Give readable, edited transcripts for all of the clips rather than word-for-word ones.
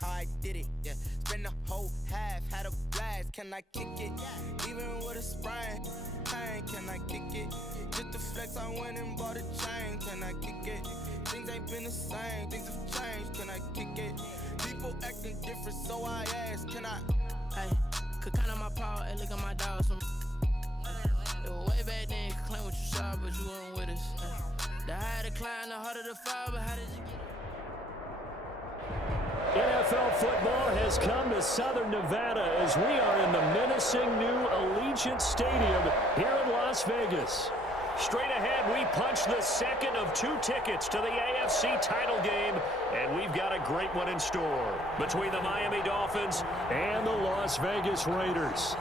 how I did it. Yeah, spend the whole half, had a blast. Can I kick it? Even with a sprain, pain, can I kick it? Just the flex, I went and bought a chain. Can I kick it? Things ain't been the same, things have changed. Can I kick it? People acting different, so I ask, can I? Hey, could count on my power, hey, look at my dogs. It was way back then, you could claim what you saw, but you weren't with us. The higher the climb, the harder the fall, but how did you get NFL football has come to Southern Nevada as we are in the menacing new Allegiant Stadium here in Las Vegas. Straight ahead, we punch the second of 2 tickets to the AFC title game, and we've got a great one in store between the Miami Dolphins and the Las Vegas Raiders.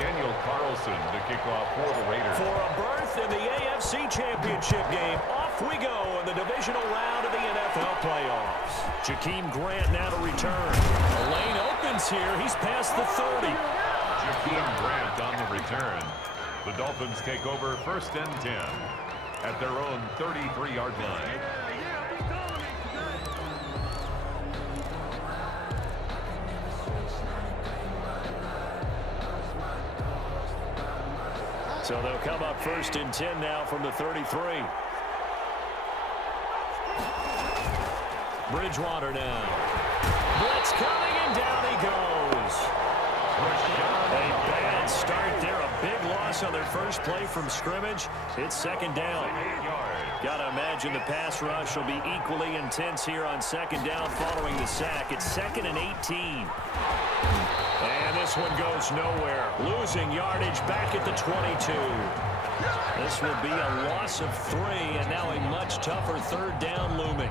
Daniel Carlson to kick off for the Raiders. For a berth in the AFC Championship game, off we go in the divisional round of the NFL playoffs. Jakeem Grant now to return. The lane opens here. He's past the 30. Jakeem Grant on the return. The Dolphins take over 1st and 10 at their own 33-yard line. So they'll come up 1st and 10 now from the 33. Bridgewater now. Blitz coming, and down he goes. A bad start there. A big loss on their first play from scrimmage. It's 2nd down. Got to imagine the pass rush will be equally intense here on 2nd down following the sack. It's 2nd and 18. And this one goes nowhere. Losing yardage back at the 22. This will be a loss of 3, and now a much tougher 3rd down looming.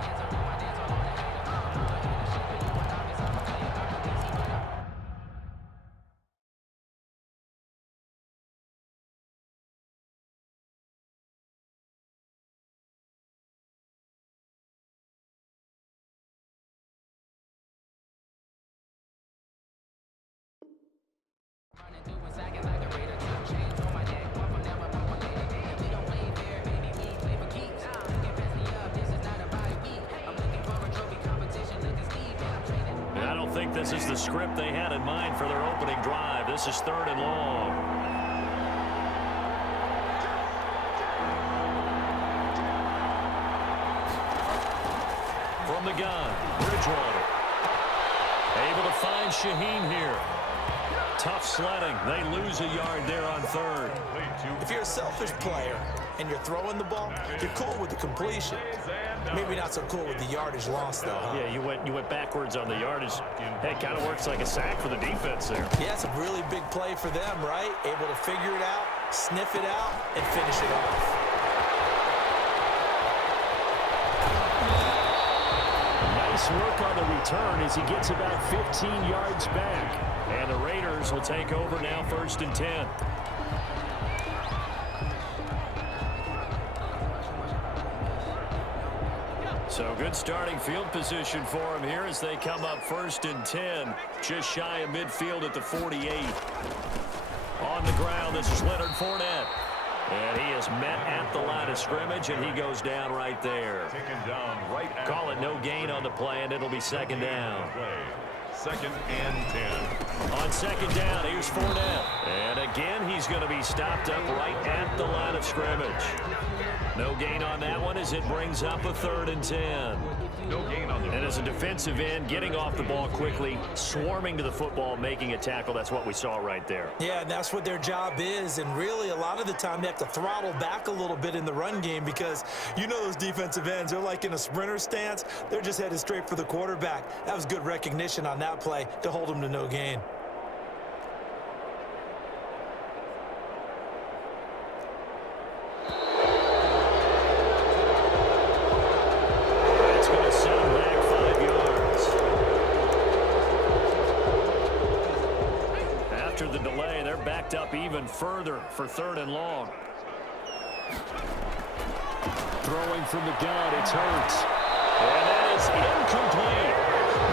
This is the script they had in mind for their opening drive. This is 3rd and long. From the gun, Bridgewater. Able to find Shaheen here. Tough sledding. They lose a yard there on 3rd. If you're a selfish player and you're throwing the ball, you're cool with the completion. Maybe not so cool with the yardage loss, though, huh? Yeah, you went backwards on the yardage. Hey, it kind of works like a sack for the defense there. Yeah, it's a really big play for them, right? Able to figure it out, sniff it out, and finish it off. Nice work on the return as he gets about 15 yards back. And the Raiders will take over now 1st and 10. So good starting field position for him here as they come up 1st and 10. Just shy of midfield at the 48. On the ground, this is Leonard Fournette. And he is met at the line of scrimmage, and he goes down right there. Taken down right at Call it no gain on the play, and it'll be 2nd down. 2nd and 10. On 2nd down, here's Fournette. And again, he's going to be stopped up right at the line of scrimmage. No gain on that one as it brings up a 3rd and 10. No gain on the And as a defensive end, getting off the ball quickly, swarming to the football, making a tackle, that's what we saw right there. Yeah, and that's what their job is. And really, a lot of the time, they have to throttle back a little bit in the run game because you know those defensive ends, they're like in a sprinter stance. They're just headed straight for the quarterback. That was good recognition on that play to hold them to no gain. Up even further for 3rd and long. Throwing from the gun, it's Hurts. And that is incomplete.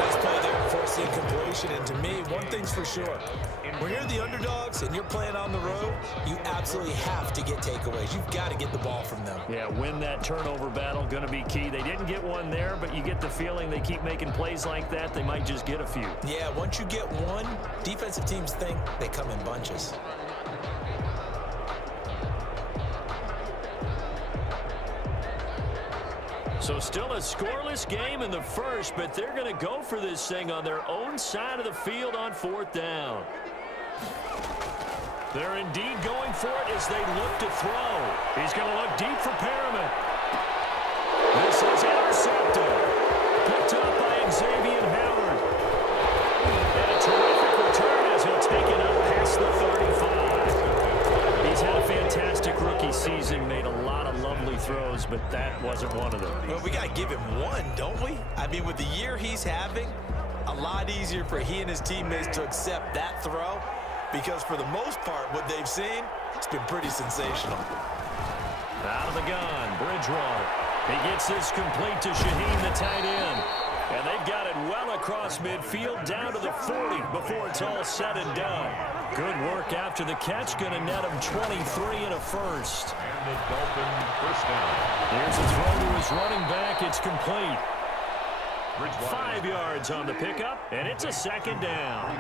Nice play there, forced incomplete. situation, and to me, one thing's for sure. When you're the underdogs and you're playing on the road, you absolutely have to get takeaways. You've got to get the ball from them. Yeah, win that turnover battle, going to be key. They didn't get one there, but you get the feeling they keep making plays like that, they might just get a few. Yeah, once you get one, defensive teams think they come in bunches. So still a scoreless game in the first, but they're going to go for this thing on their own side of the field on 4th down. They're indeed going for it as they look to throw. He's going to look deep for Perriman. This is intercepted. Picked up by Xavier Howard. And a terrific return as he'll take it up past the 35. He's had a fantastic rookie season, made a lot of lovely throws, but that wasn't one of them. Well, we got to give him one, don't we? I mean, with the year he's having, a lot easier for he and his teammates to accept that throw, because for the most part, what they've seen, it's been pretty sensational. Out of the gun, Bridgewater. He gets this complete to Shaheen, the tight end. And they've got it well across midfield, down to the 40 before it's all said and done. Good work after the catch, going to net him 23 and a first. And the Dolphin first down. Here's a throw to his running back. It's complete. 5 Bridgewater. yards on the pickup, and it's a second down.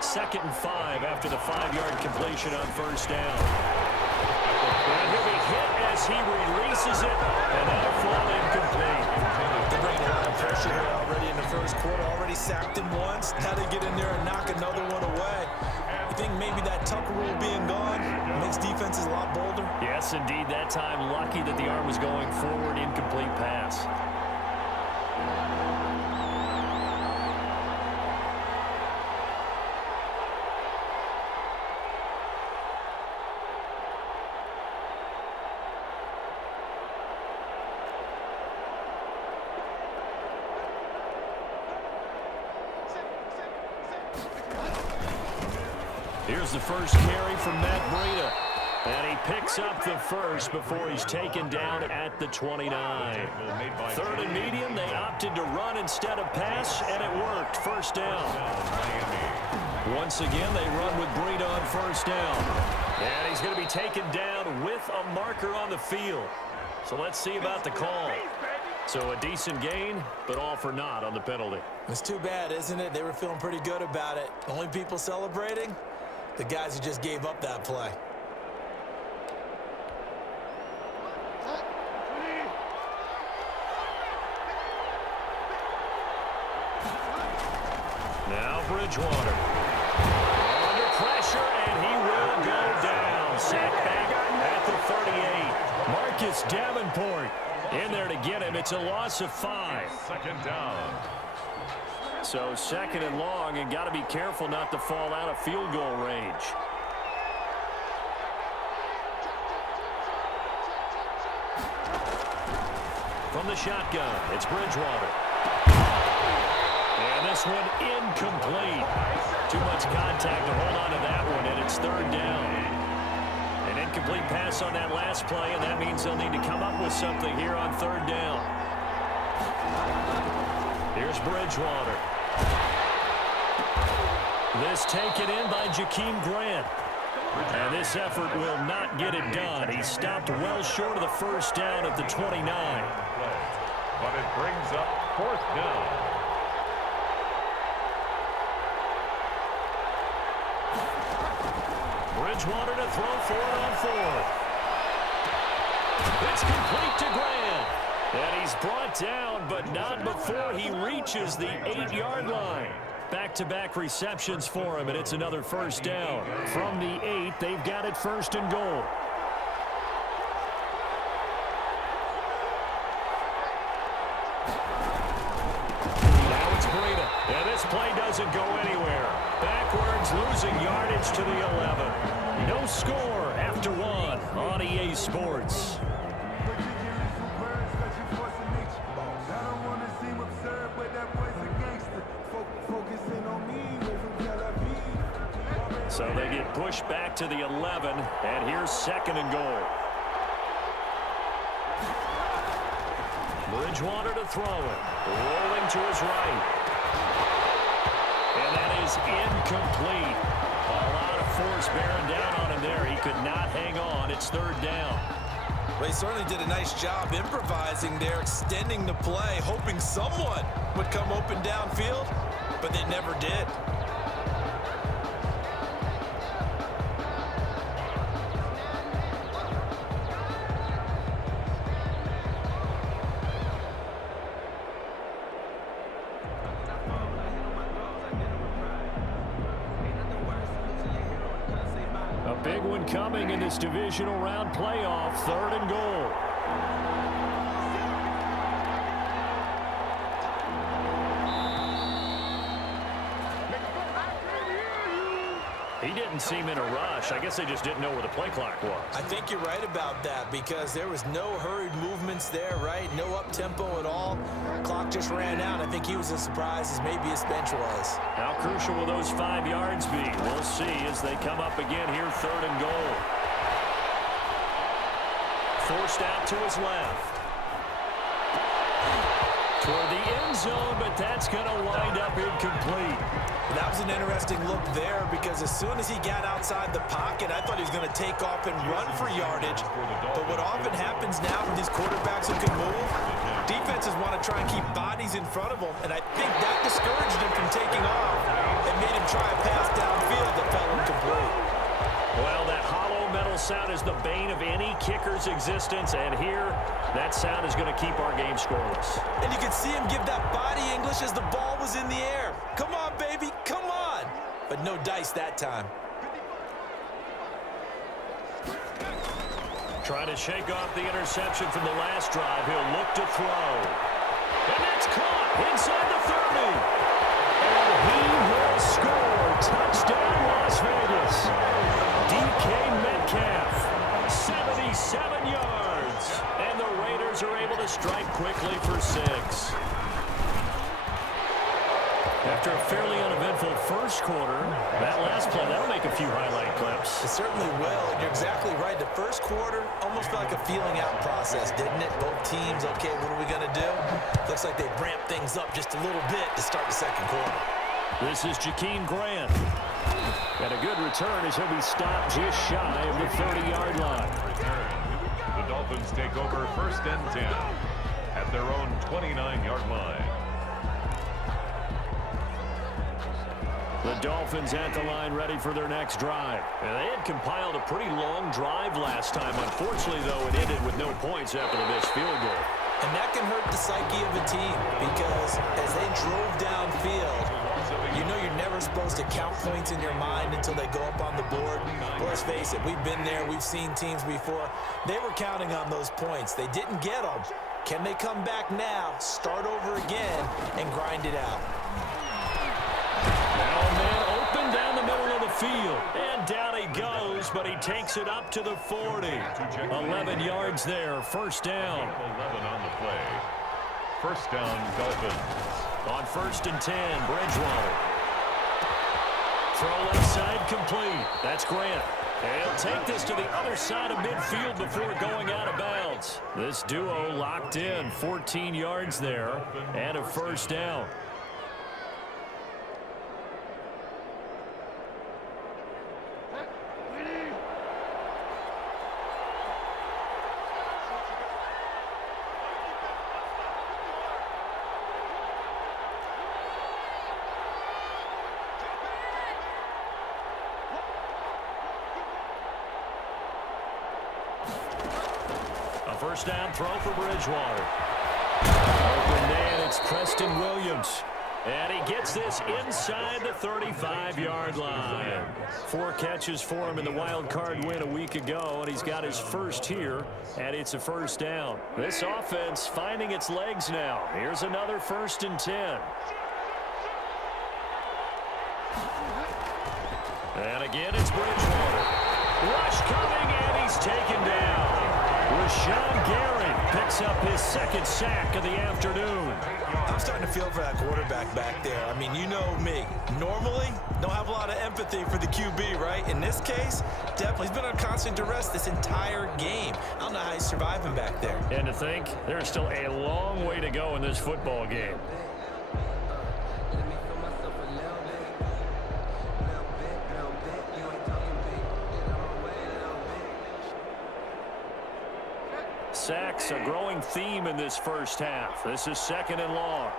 2nd and 5 after the 5-yard completion on first down. And he'll be hit as he releases it, and that'll fall incomplete. They're bringing a lot of pressure here already in the first quarter. Already sacked him once. Now they get in there and knock another one away. You think maybe that Tucker rule being gone makes defenses a lot bolder? Yes, indeed. That time, lucky that the arm was going forward, incomplete pass. Here's the first carry from Matt Breida. And he picks up the first before he's taken down at the 29. 3rd and medium, they opted to run instead of pass, and it worked. First down. Once again, they run with Breida on first down. And he's going to be taken down with a marker on the field. So let's see about the call. So a decent gain, but all for naught on the penalty. It's too bad, isn't it? They were feeling pretty good about it. The only people celebrating, the guys who just gave up that play. Now Bridgewater. Under pressure, and he will go down. Sacked back at the 38. Marcus Davenport in there to get him. It's a loss of 5. 2nd down. So 2nd and long, and got to be careful not to fall out of field goal range. From the shotgun, it's Bridgewater. And this one incomplete. Too much contact to hold on to that one, and it's 3rd down. An incomplete pass on that last play, and that means they'll need to come up with something here on 3rd down. Here's Bridgewater. This taken in by Jakeem Grant. And this effort will not get it done. He stopped well short of the first down at the 29. But it brings up 4th down. Bridgewater to throw for it on 4th. It's complete to Grant. And he's brought down, but not before he reaches the 8-yard line. Back-to-back receptions for him, and it's another first down. From the 8, they've got it 1st and goal. Now it's Breida. And this play doesn't go anywhere. Backwards, losing yardage to the 11. No score after 1 on EA Sports. So they get pushed back to the 11, and here's 2nd and goal. Bridgewater to throw it. Rolling to his right. And is incomplete. A lot of force bearing down on him there. He could not hang on. It's third down. Well, he certainly did a nice job improvising there, extending the play, hoping someone would come open downfield, but they never did. A big one coming in this divisional round playoff, 3rd and goal. He didn't seem in a rush. I guess they just didn't know where the play clock was. I think you're right about that because there was no hurried movements there, right? No up-tempo at all. Clock just ran out. I think he was as surprised as maybe his bench was. How crucial will those 5 yards be? We'll see as they come up again here, 3rd and goal. Forced out to his left. Toward the end zone, but that's going to wind up incomplete. That was an interesting look there because as soon as he got outside the pocket, I thought he was going to take off and run for yardage. But what often happens now with these quarterbacks who can move, defenses want to try and keep bodies in front of them, and I think that discouraged him from taking off and made him try a pass downfield that fell incomplete. Well, that hollow metal sound is the bane of any kicker's existence, and here, that sound is going to keep our game scoreless. And you can see him give that body English as the ball was in the air. Come on, baby, come on. But no dice that time. Trying to shake off the interception from the last drive. He'll look to throw. And that's caught inside the 30. And he will score. Touchdown, Las Vegas. DK Metcalf, 77 yards. And the Raiders are able to strike quickly for 6. After a fairly uneventful first quarter, that last play, that'll make a few highlight clips. It certainly will, and you're exactly right. The first quarter almost felt like a feeling-out process, didn't it? Both teams, okay, what are we going to do? Looks like they ramped things up just a little bit to start the second quarter. This is Jakeem Grant. And a good return as he'll be stopped just shy of the 30-yard line. The Dolphins take over 1st and 10 at their own 29-yard line. The Dolphins at the line ready for their next drive. And they had compiled a pretty long drive last time. Unfortunately, though, it ended with no points after the missed field goal. And that can hurt the psyche of a team because as they drove downfield, you know you're never supposed to count points in your mind until they go up on the board. But let's face it, we've been there. We've seen teams before. They were counting on those points. They didn't get them. Can they come back now, start over again, and grind it out? Now a man open down the middle of the field. And down he goes, but he takes it up to the 40. 11 yards there, 1st down. 11 on the play. 1st down, Dolphins. On 1st and 10, Bridgewater. Throw left side complete. That's Grant. And he'll take this to the other side of midfield before going out of bounds. This duo locked in, 14 yards there, and a 1st down. First down throw for Bridgewater. Open man, it's Preston Williams. And he gets this inside the 35-yard line. 4 catches for him in the wild card win a week ago, and he's got his first here, and it's a 1st down. This offense finding its legs now. Here's another 1st and 10. And again, it's Bridgewater. Rush coming, and he's taken down. Rashawn Gary picks up his 2nd sack of the afternoon. I'm starting to feel for that quarterback back there. I mean, you know me. Normally, don't have a lot of empathy for the QB, right? In this case, definitely. He's been on constant duress this entire game. I don't know how he's surviving back there. And to think, there's still a long way to go in this football game. Sacks, a growing theme in this first half. This is 2nd and long.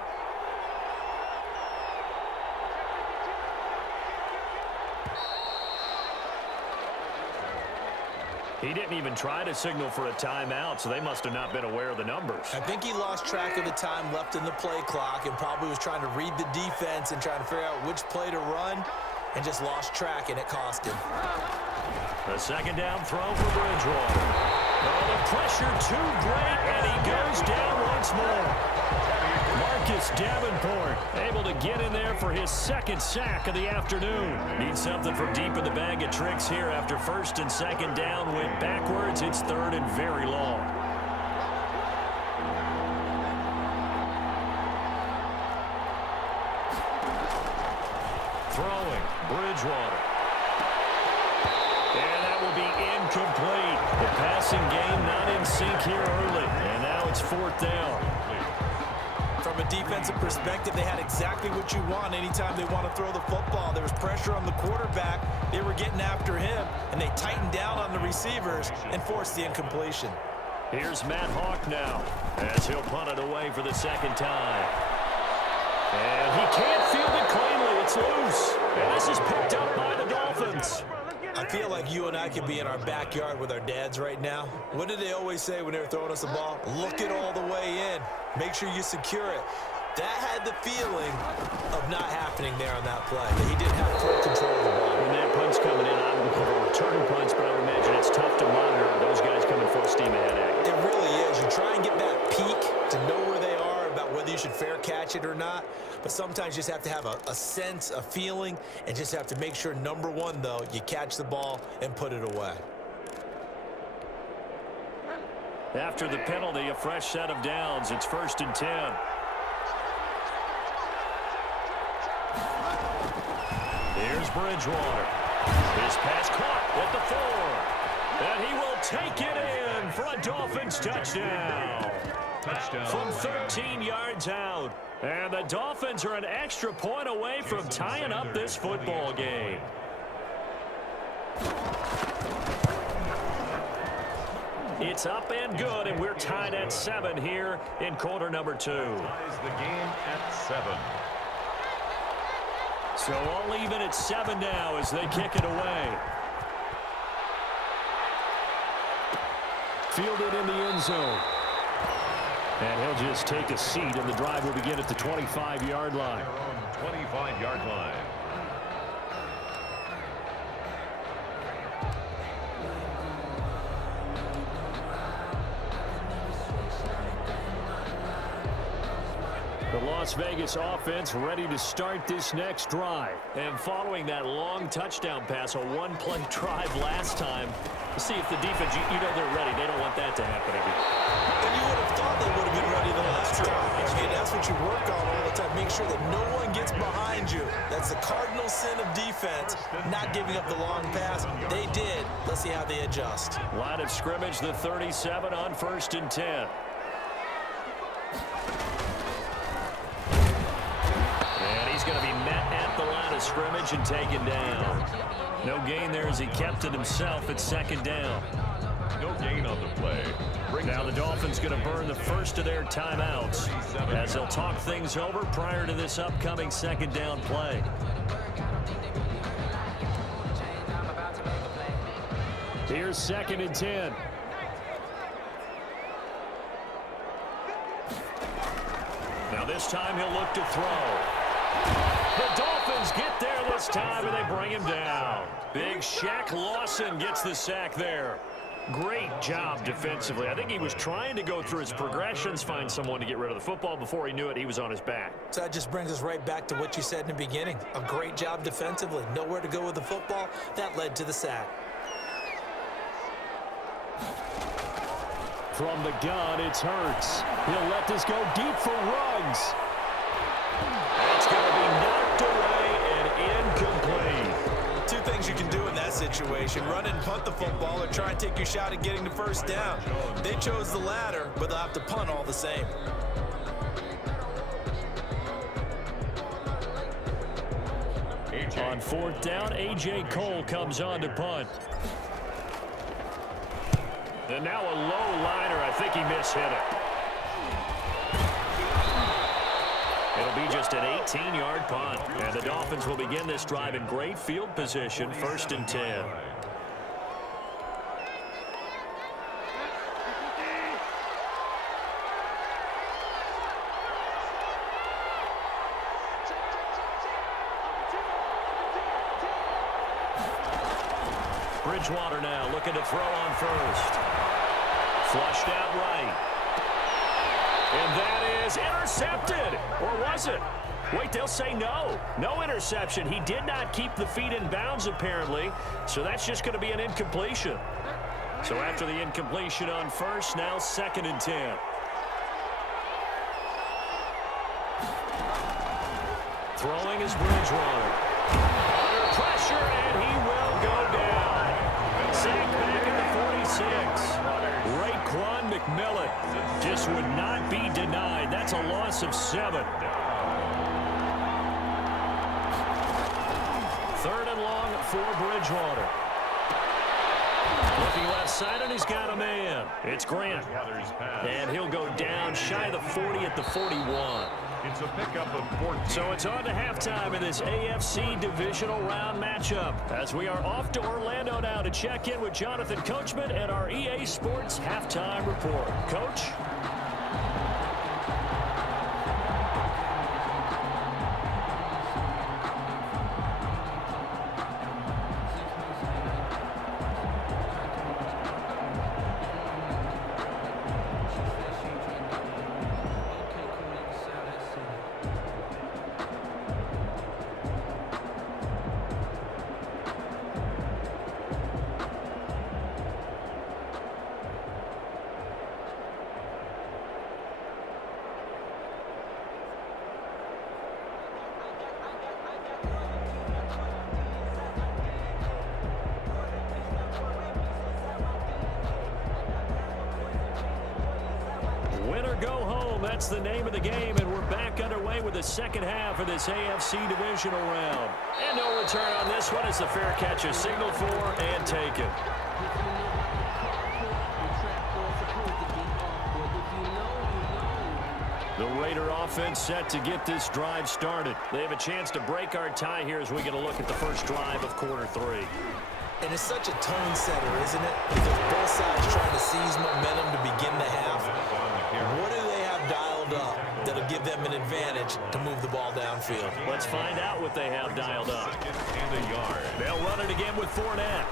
He didn't even try to signal for a timeout, so they must have not been aware of the numbers. I think he lost track of the time left in the play clock and probably was trying to read the defense and trying to figure out which play to run and just lost track, and it cost him. The 2nd down throw for Bridgewater. Oh, the pressure too great, and he goes down once more. Marcus Davenport able to get in there for his 2nd sack of the afternoon. Needs something from deep in the bag of tricks here after 1st and 2nd down. Went backwards. It's 3rd and very long. Throwing, Bridgewater. And that will be incomplete. The passing game not in sync here early. And now it's 4th down. From a defensive perspective, they had exactly what you want anytime they want to throw the football. There was pressure on the quarterback. They were getting after him, and they tightened down on the receivers and forced the incompletion. Here's Matt Hawk now as he'll punt it away for the 2nd time. And he can't field it cleanly. It's loose. And this is picked up by the Dolphins. I feel like you and I could be in our backyard with our dads right now. What did they always say when they were throwing us the ball? Look it all the way in. Make sure you secure it. That had the feeling of not happening there on that play. He didn't have full control of the ball. When that punt's coming in, I'm looking for return punts, but I would imagine it's tough to monitor those guys coming full steam ahead at you. It really is. You try and get that peek to know where they are, about whether you should fair catch it or not. But sometimes you just have to have a sense, a feeling, and just have to make sure, number one, though, you catch the ball and put it away. After the penalty, a fresh set of downs. It's 1st and 10. Here's Bridgewater. His pass caught at the 4. And he will take it in for a Dolphins touchdown. From 13 yards out. And the Dolphins are an extra point away from tying up this football game. It's up and good, and we're tied at 7 here in quarter number 2. Ties the game at 7. So all even at 7 now as they kick it away. Fielded in the end zone. And he'll just take a seat, and the drive will begin at the 25-yard line. Their own 25-yard line. The Las Vegas offense ready to start this next drive. And following that long touchdown pass, a one-play drive last time, see if the defense, you know they're ready. They don't want that to happen again. And you would have thought they would have been ready the last time. I mean, that's what you work on all the time. Make sure that no one gets behind you. That's the cardinal sin of defense, not giving up the long pass. They did. Let's see how they adjust. Line of scrimmage, the 37 on 1st and 10. He's going to be met at the line of scrimmage and taken down. No gain there as he kept it himself at 2nd down. No gain on the play. Now the Dolphins going to burn the first of their timeouts as they'll talk things over prior to this upcoming 2nd down play. Here's 2nd and 10. Now this time he'll look to throw. The Dolphins get there this time, and they bring him down. Big Shaq Lawson gets the sack there. Great job defensively. I think he was trying to go through his progressions, find someone to get rid of the football. Before he knew it, he was on his back. So that just brings us right back to what you said in the beginning. A great job defensively. Nowhere to go with the football. That led to the sack. From the gun, it's Hurts. He'll let this go deep for Ruggs. It's going to be knocked away and incomplete. Two things you can do in that situation: run and punt the football, or try and take your shot at getting the first down. They chose the latter, but they'll have to punt all the same. On 4th down, A.J. Cole comes on to punt. And now a low liner. I think he mishit it. It'll be just an 18-yard punt. And the Dolphins will begin this drive in great field position, 1st and 10. Bridgewater now looking to throw on first. Flushed out right. And that is intercepted. Or was it? Wait, they'll say no. No interception. He did not keep the feet in bounds, apparently. So that's just going to be an incompletion. So after the incompletion on first, now 2nd and 10. Throwing is Bridgewater. Under pressure, and he will go down. Sacked back at the 46. Raekwon McMillan just would not be denied. That's a loss of 7. 3rd and long for Bridgewater. Looking left side, and he's got a man. It's Grant. And he'll go down shy of the 40 at the 41. It's a pickup of 14. So it's on to halftime in this AFC divisional round matchup as we are off to Orlando now to check in with Jonathan Coachman and our EA Sports halftime report. Coach? Go home. That's the name of the game, and we're back underway with the second half of this AFC divisional round. And no return on this one as the fair catch is signaled for and taken. The Raider offense set to get this drive started. They have a chance to break our tie here as we get a look at the first drive of quarter 3. And it's such a tone setter, isn't it? Because both sides trying to seize momentum to begin the half. What do they have dialed up that'll give them an advantage to move the ball downfield? Let's find out what they have dialed up. They'll run it again with Fournette.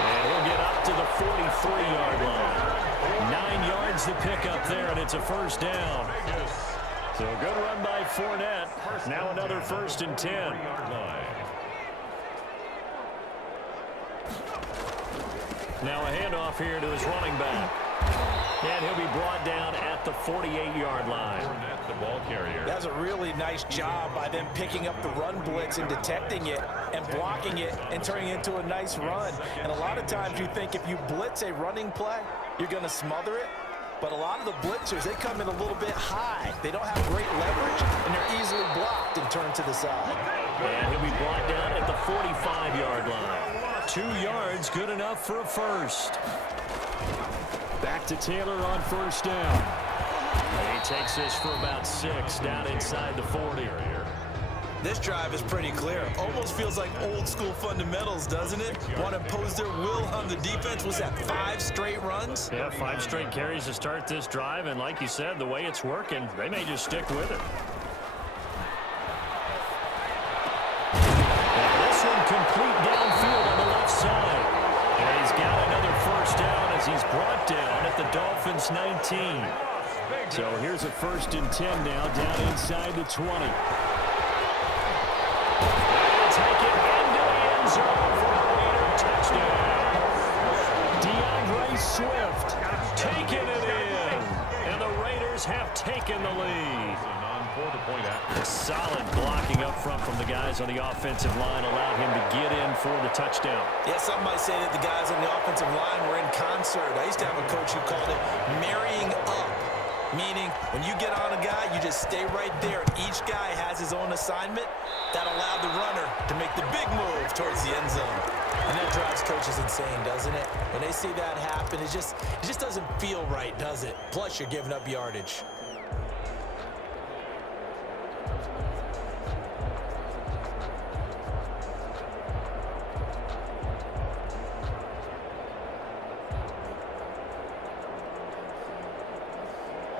And he'll get up to the 43-yard line. 9 yards to pick up there, and it's a first down. So a good run by Fournette. Now another 1st and 10. Now a handoff here to his running back. And he'll be brought down at the 48-yard line. The ball carrier. That's a really nice job by them picking up the run blitz and detecting it and blocking it and turning it into a nice run. And a lot of times you think if you blitz a running play, you're going to smother it. But a lot of the blitzers, they come in a little bit high. They don't have great leverage, and they're easily blocked and turned to the side. And he'll be brought down at the 45-yard line. 2 yards, good enough for a first. Back to Taylor on first down. And he takes this for about 6 down inside the 40. This drive is pretty clear. Almost feels like old school fundamentals, doesn't it? Want to impose their will on the defense. Was that 5 straight runs? Yeah, 5 straight carries to start this drive. And like you said, the way it's working, they may just stick with it. And this one complete downfield on the left side. And he's got another first down as he's brought down at the Dolphins' 19. So here's a 1st and 10 now down inside the 20. Take it into the end zone for a Raider touchdown. DeAndre Swift taking it in. And the Raiders have taken the lead. Solid blocking up front from the guys on the offensive line allowed him to get in for the touchdown. Yeah, some might say that the guys on the offensive line were in concert. I used to have a coach who called it marrying up. Meaning, when you get on a guy, you just stay right there. Each guy has his own assignment. That allowed the runner to make the big move towards the end zone. And that drives coaches insane, doesn't it? When they see that happen, it just doesn't feel right, does it? Plus, you're giving up yardage.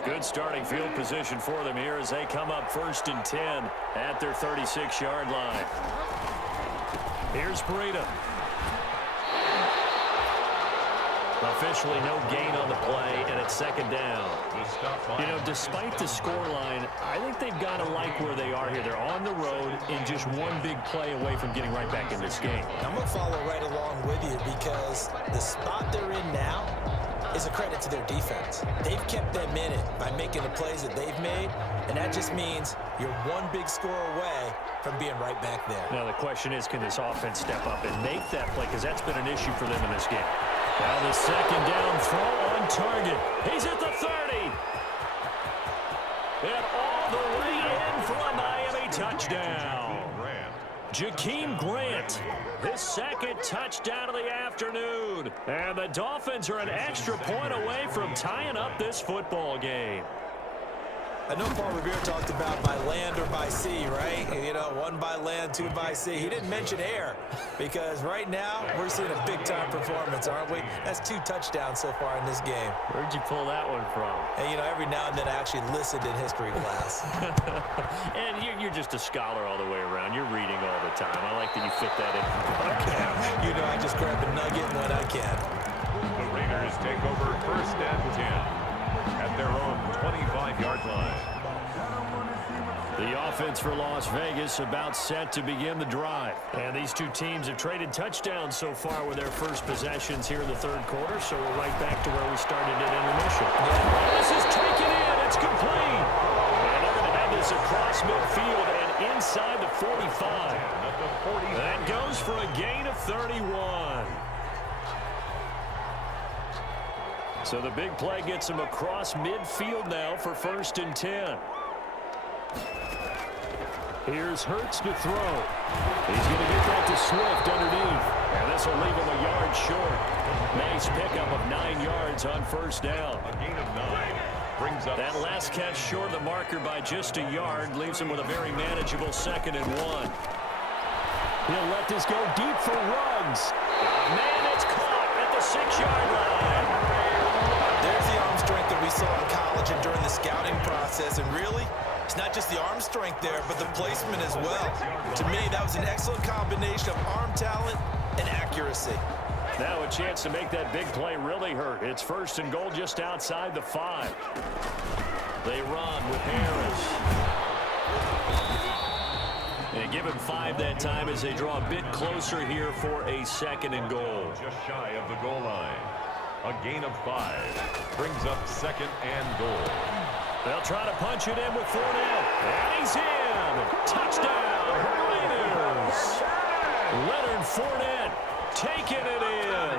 Good starting field position for them here as they come up 1st and 10 at their 36-yard line. Here's Breida. Officially no gain on the play, and it's 2nd down. You know, despite the scoreline, I think they've got to like where they are here. They're on the road and just one big play away from getting right back in this game. I'm going to follow right along with you because the spot they're in now is a credit to their defense. They've kept them in it by making the plays that they've made, and that just means you're one big score away from being right back there. Now the question is, can this offense step up and make that play? Because that's been an issue for them in this game. Now the 2nd down throw on target. He's at the 30. And all the way in for a Miami touchdown. Jakeem Grant, his 2nd touchdown of the afternoon. And the Dolphins are an extra point away from tying up this football game. I know Paul Revere talked about by land or by sea, right? You know, 1 by land, 2 by sea. He didn't mention air because right now we're seeing a big-time performance, aren't we? That's 2 touchdowns so far in this game. Where'd you pull that one from? And, you know, every now and then I actually listened in history class. And you're just a scholar all the way around. You're reading all the time. I like that you fit that in. Okay. You know, I just grab a nugget when I can. The Raiders take over 1st and 10. At their own 25-yard line. The offense for Las Vegas about set to begin the drive. And these two teams have traded touchdowns so far with their first possessions here in the 3rd quarter, so we're right back to where we started at intermission. This is taken in. It's complete. And they're going to have this across midfield and inside the 45. That goes for a gain of 31. So the big play gets him across midfield now for 1st and 10. Here's Hurts to throw. He's going to get that to Swift underneath. And this will leave him a yard short. Nice pickup of 9 yards on 1st down. A gain of 9 brings up that last catch short of the marker by just a yard. Leaves him with a very manageable 2nd and 1. He'll let this go deep for Ruggs. Man, it's caught at the 6-yard line. There's the arm strength that we saw in college and during the scouting process. And really, it's not just the arm strength there, but the placement as well. To me, that was an excellent combination of arm talent and accuracy. Now a chance to make that big play really hurt. It's 1st and goal just outside the 5. They run with Harris. And give him 5 that time as they draw a bit closer here for a 2nd and goal. Just shy of the goal line. A gain of 5 brings up 2nd and goal. They'll try to punch it in with Fournette. And he's in. Touchdown, Raiders. Leonard Fournette taking it in.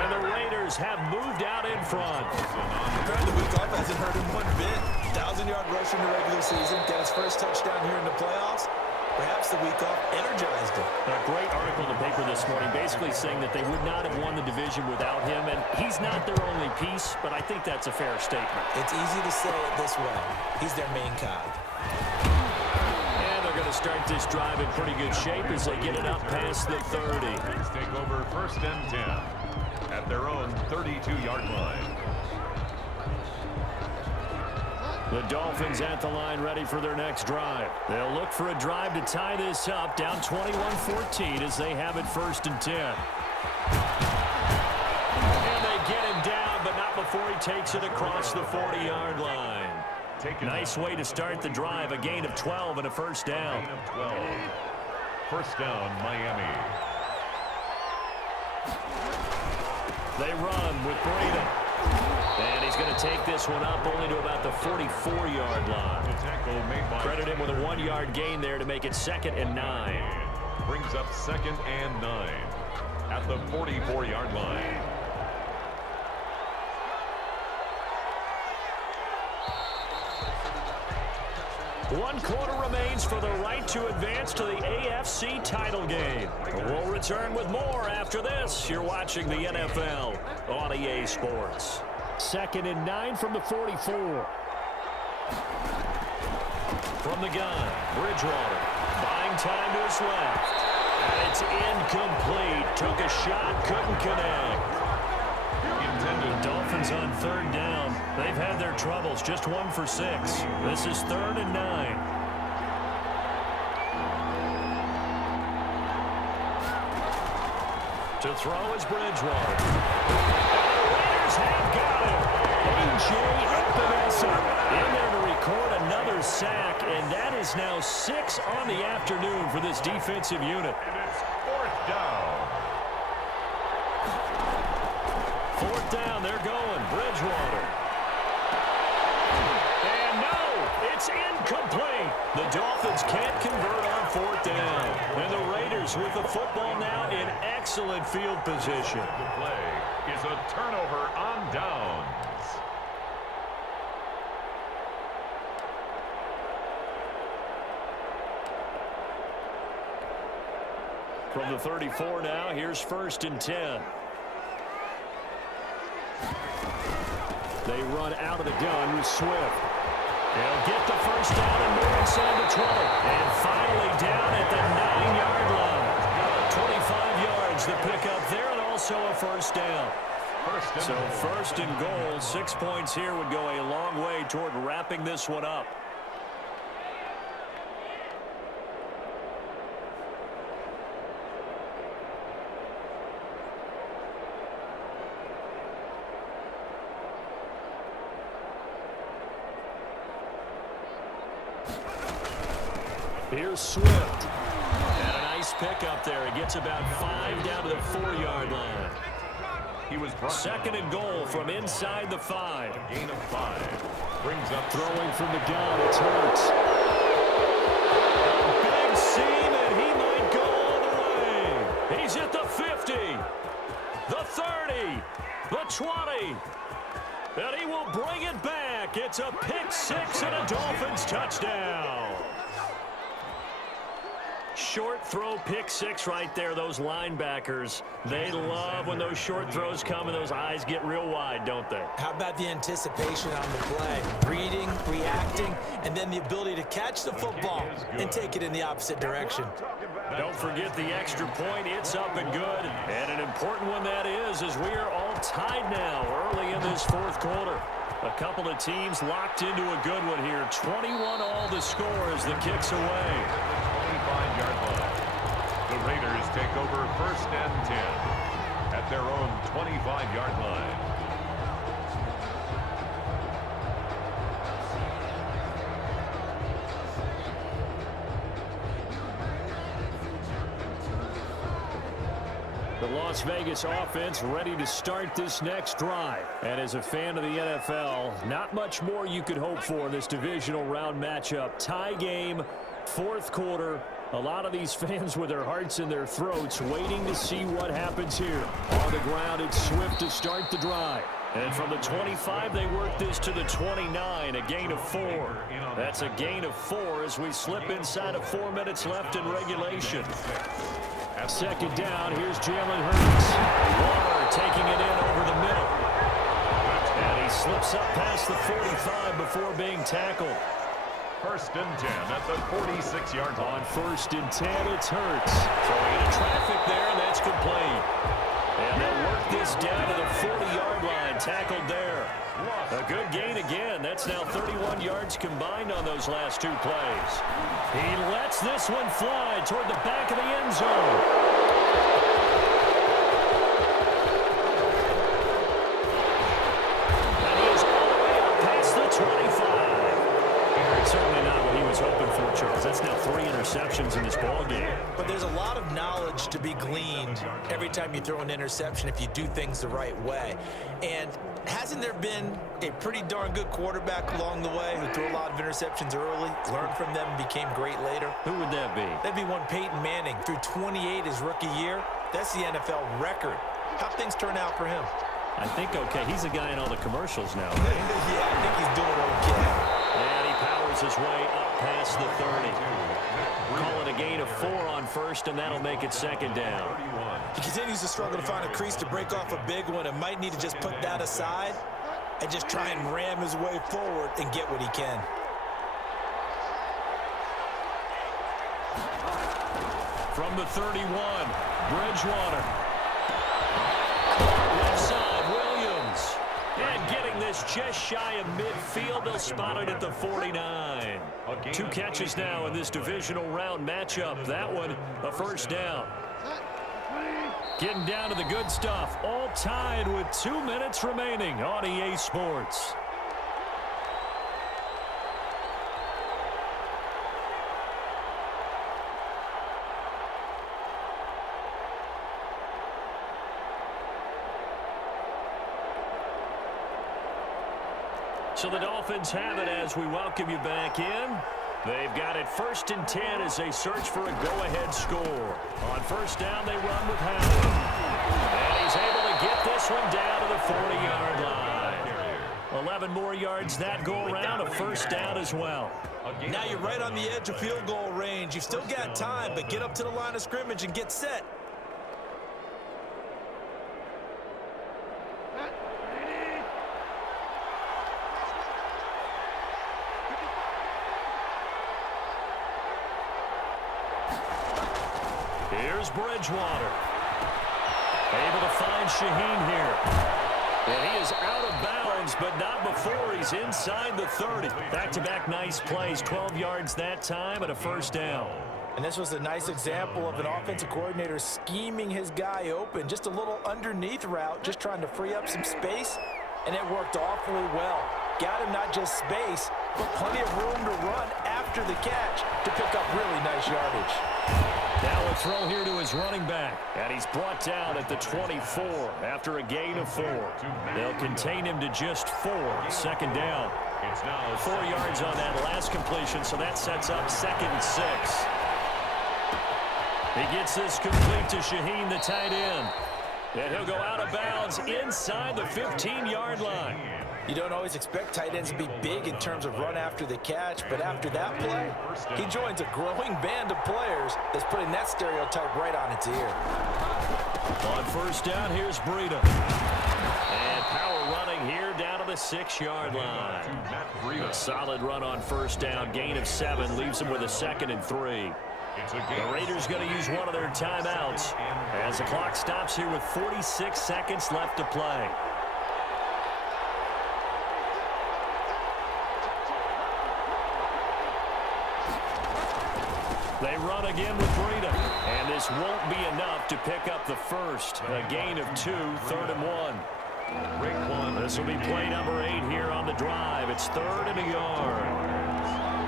And the Raiders have moved out in front. The week off hasn't hurt him one bit. 1,000-yard rush in the regular season. Got his first touchdown here in the playoffs. Perhaps the week off energized him. A great article in the paper this morning basically saying that they would not have won the division without him, and he's not their only piece, but I think that's a fair statement. It's easy to say it this way. He's their main cog. And they're going to start this drive in pretty good shape as they get it up past the 30. Let's take over 1st and 10 at their own 32-yard line. The Dolphins at the line ready for their next drive. They'll look for a drive to tie this up, down 21-14 as they have it 1st and 10. And they get him down, but not before he takes it across the 40-yard line. Nice way to start the drive, a gain of 12 and a 1st down. Gain of 12. 1st down, Miami. They run with Breida. And he's going to take this one up only to about the 44-yard line. Credit him with a 1-yard gain there to make it 2nd and 9. Brings up 2nd and 9 at the 44-yard line. 1 quarter remains for the right to advance to the AFC title game. We'll return with more after this. You're watching the NFL on EA Sports. 2nd and 9 from the 44. From the gun, Bridgewater buying time to his left. And it's incomplete. Took a shot, couldn't connect. The Dolphins on 3rd down. They've had their troubles, just 1 for 6. This is 3rd and 9. To throw is Bridgewater. And the Raiders have got him. A.J. Epinesa in there to record another sack, and that is now 6 on the afternoon for this defensive unit. And it's 4th down. 4th down, they're going. Bridgewater. And no, it's incomplete. The Dolphins can't convert on 4th down. And the Raiders with the football now in excellent field position. The play is a turnover on downs. From the 34 now, here's 1st and 10. They run out of the gun with Swift. They'll get the 1st down and move inside the 20. And finally down at the 9-yard line. 25 yards, the pickup there, and also a 1st down. So 1st and goal, 6 points here would go a long way toward wrapping this one up. Here's Swift. And a nice pickup there. He gets about 5 down to the 4-yard line. He was 2nd and goal from inside the 5. A gain of 5. Brings up throwing from the gun. It's Hurts. A big seam, and he might go all the way. He's at the 50, the 30, the 20. And he will bring it back. It's a pick 6 and a Dolphins touchdown. Short throw, pick 6 right there. Those linebackers, they love when those short throws come and those eyes get real wide, don't they? How about the anticipation on the play? Reading, reacting, and then the ability to catch the football and take it in the opposite direction. Don't forget the extra point. It's up and good. And an important one that is, as we are all tied now early in this 4th quarter. A couple of teams locked into a good one here. 21 all the score as the kick's away. 25-yard line. The Raiders take over 1st and 10 at their own 25-yard line. The Las Vegas offense ready to start this next drive. And as a fan of the NFL, not much more you could hope for in this divisional round matchup. Tie game, 4th quarter. A lot of these fans with their hearts in their throats waiting to see what happens here. On the ground, it's Swift to start the drive. And from the 25, they work this to the 29, a gain of 4. That's a gain of 4 as we slip inside of 4 minutes left in regulation. 2nd down, here's Jalen Hurts. Waller taking it in over the middle. And he slips up past the 45 before being tackled. 1st and 10 at the 46-yard line. On 1st and 10, it's Hurts. Throwing into traffic there, and that's complete. And they'll work this down to the 40-yard line, tackled there. A good gain again. That's now 31 yards combined on those last 2 plays. He lets this one fly toward the back of the end zone. And he is all the way up past the 25. Certainly not what he was hoping for, Charles. That's now 3 interceptions in this ballgame. But there's a lot of knowledge to be gleaned every time you throw an interception if you do things the right way. And hasn't there been a pretty darn good quarterback along the way who threw a lot of interceptions early, learned from them, and became great later? Who would that be? That'd be one Peyton Manning. Threw 28 his rookie year. That's the NFL record. How'd things turn out for him? I think okay. He's a guy in all the commercials now. Yeah, I think he's doing okay. And he powers his way up past the 30. Call it a gain of 4 on first, and that'll make it second down. He continues to struggle to find a crease to break off a big one and might need to just put that aside and just try and ram his way forward and get what he can. From the 31, Bridgewater. Left side, Williams. And getting this just shy of midfield, they'll spot it at the 49. 2 catches now in this divisional round matchup. That one, a first down. Getting down to the good stuff, all tied with 2 minutes remaining on EA Sports. So the Dolphins have it as we welcome you back in. They've got it 1st and 10 as they search for a go-ahead score. On first down, they run with Howard. And he's able to get this one down to the 40-yard line. 11 more yards that go-around, a first down as well. Now you're right on the edge of field goal range. You've still got time, but get up to the line of scrimmage and get set. Here's Bridgewater. Able to find Shaheen here. And he is out of bounds, but not before he's inside the 30. Back-to-back nice plays, 12 yards that time and a first down. And this was a nice example of an offensive coordinator scheming his guy open. Just a little underneath route, just trying to free up some space, and it worked awfully well. Got him not just space, but plenty of room to run after the catch to pick up really nice yardage. Now a throw here to his running back, and he's brought down at the 24 after a gain of 4. They'll contain him to just 4. Second down. It's now 4 yards on that last completion, so that sets up 2nd and 6. He gets this complete to Shaheen, the tight end. And he'll go out of bounds inside the 15-yard line. You don't always expect tight ends to be big in terms of run after the catch, but after that play, he joins a growing band of players that's putting that stereotype right on its ear. On first down, here's Breida. And power running here down to the 6-yard line. A solid run on first down, gain of 7, leaves him with a 2nd and 3. The Raiders going to use one of their timeouts as the clock stops here with 46 seconds left to play. They run again with Breida, and this won't be enough to pick up the first. A gain of 2, 3rd and 1. This will be play number 8 here on the drive. It's 3rd and a yard.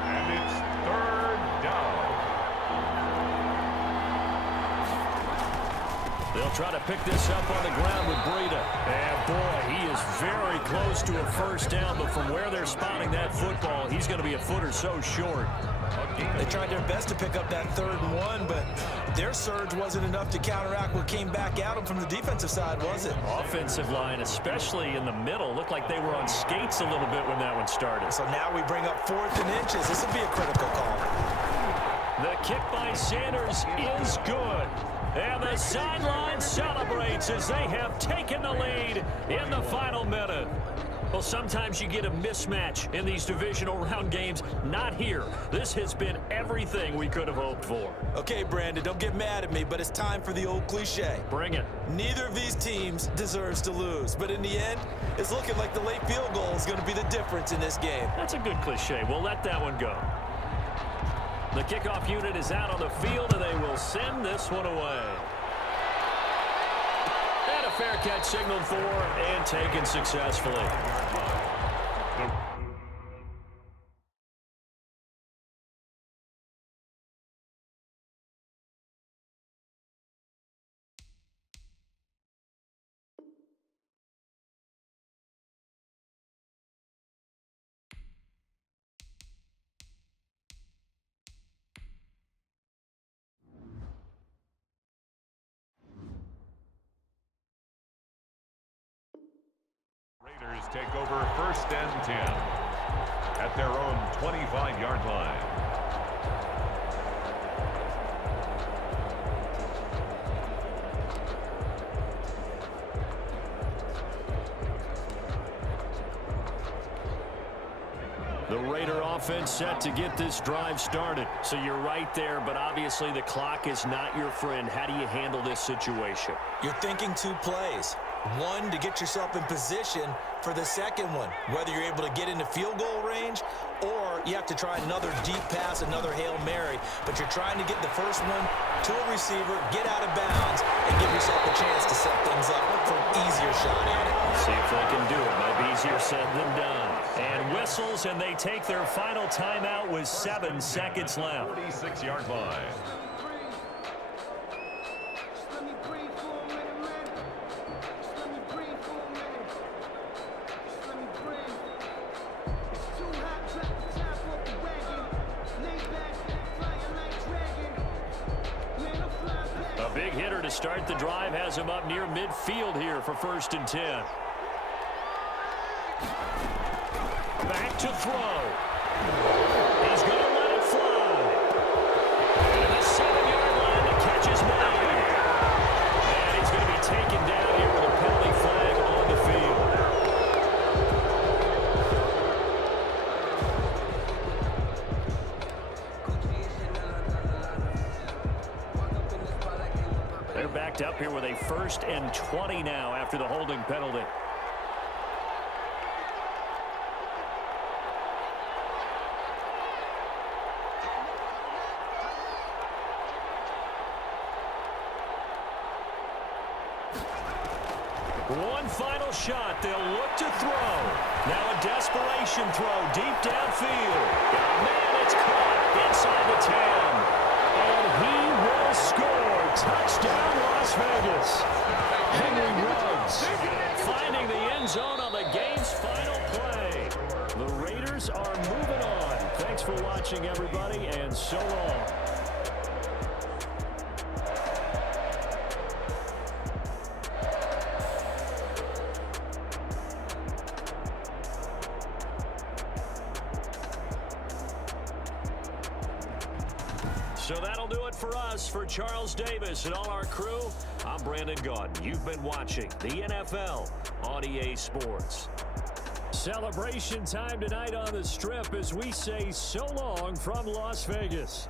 And it's 3rd down. They'll try to pick this up on the ground with Breida. And, boy, he is very close to a first down, but from where they're spotting that football, he's going to be a foot or so short. They tried their best to pick up that 3rd and 1, but their surge wasn't enough to counteract what came back at them from the defensive side, was it? Offensive line, especially in the middle, looked like they were on skates a little bit when that one started. So now we bring up 4th and inches. This will be a critical call. The kick by Sanders is good. And the sideline celebrates as they have taken the lead in the final minute. Well, sometimes you get a mismatch in these divisional round games. Not here. This has been everything we could have hoped for. Okay, Brandon, don't get mad at me, but it's time for the old cliche. Bring it. Neither of these teams deserves to lose, but in the end, it's looking like the late field goal is going to be the difference in this game. That's a good cliche. We'll let that one go. The kickoff unit is out on the field, and they will send this one away. And a fair catch signaled for and taken successfully. Raiders take over 1st and 10. at their own 25-yard line. The Raider offense set to get this drive started. So you're right there, but obviously the clock is not your friend. How do you handle this situation? You're thinking two plays. One, to get yourself in position for the second one, whether you're able to get into field goal range or you have to try another deep pass, another Hail Mary, but you're trying to get the first one to a receiver, get out of bounds, and give yourself a chance to set things up for an easier shot at it. See if they can do it. Might be easier said than done. And whistles, and they take their final timeout with 7 seconds left. 46-yard line. A big hitter to start the drive has him up near midfield here for 1st and 10. Back to throw. He's going to let it fly. And the 7-yard line to catch his man. And he's going to be taken down here with a penalty flag on the field. They're backed up here with a 1st and 20 now after the holding penalty. One final shot. They'll look to throw. Now a desperation throw deep downfield. Man, it's caught inside the 10. And he will score. Touchdown, Las Vegas. Henry Ruggs finding the end zone on the game's final play. The Raiders are moving on. Thanks for watching, everybody, and so long. So that'll do it for us. For Charles Davis and all our crew, I'm Brandon Gaudin. You've been watching the NFL on EA Sports. Celebration time tonight on the Strip as we say so long from Las Vegas.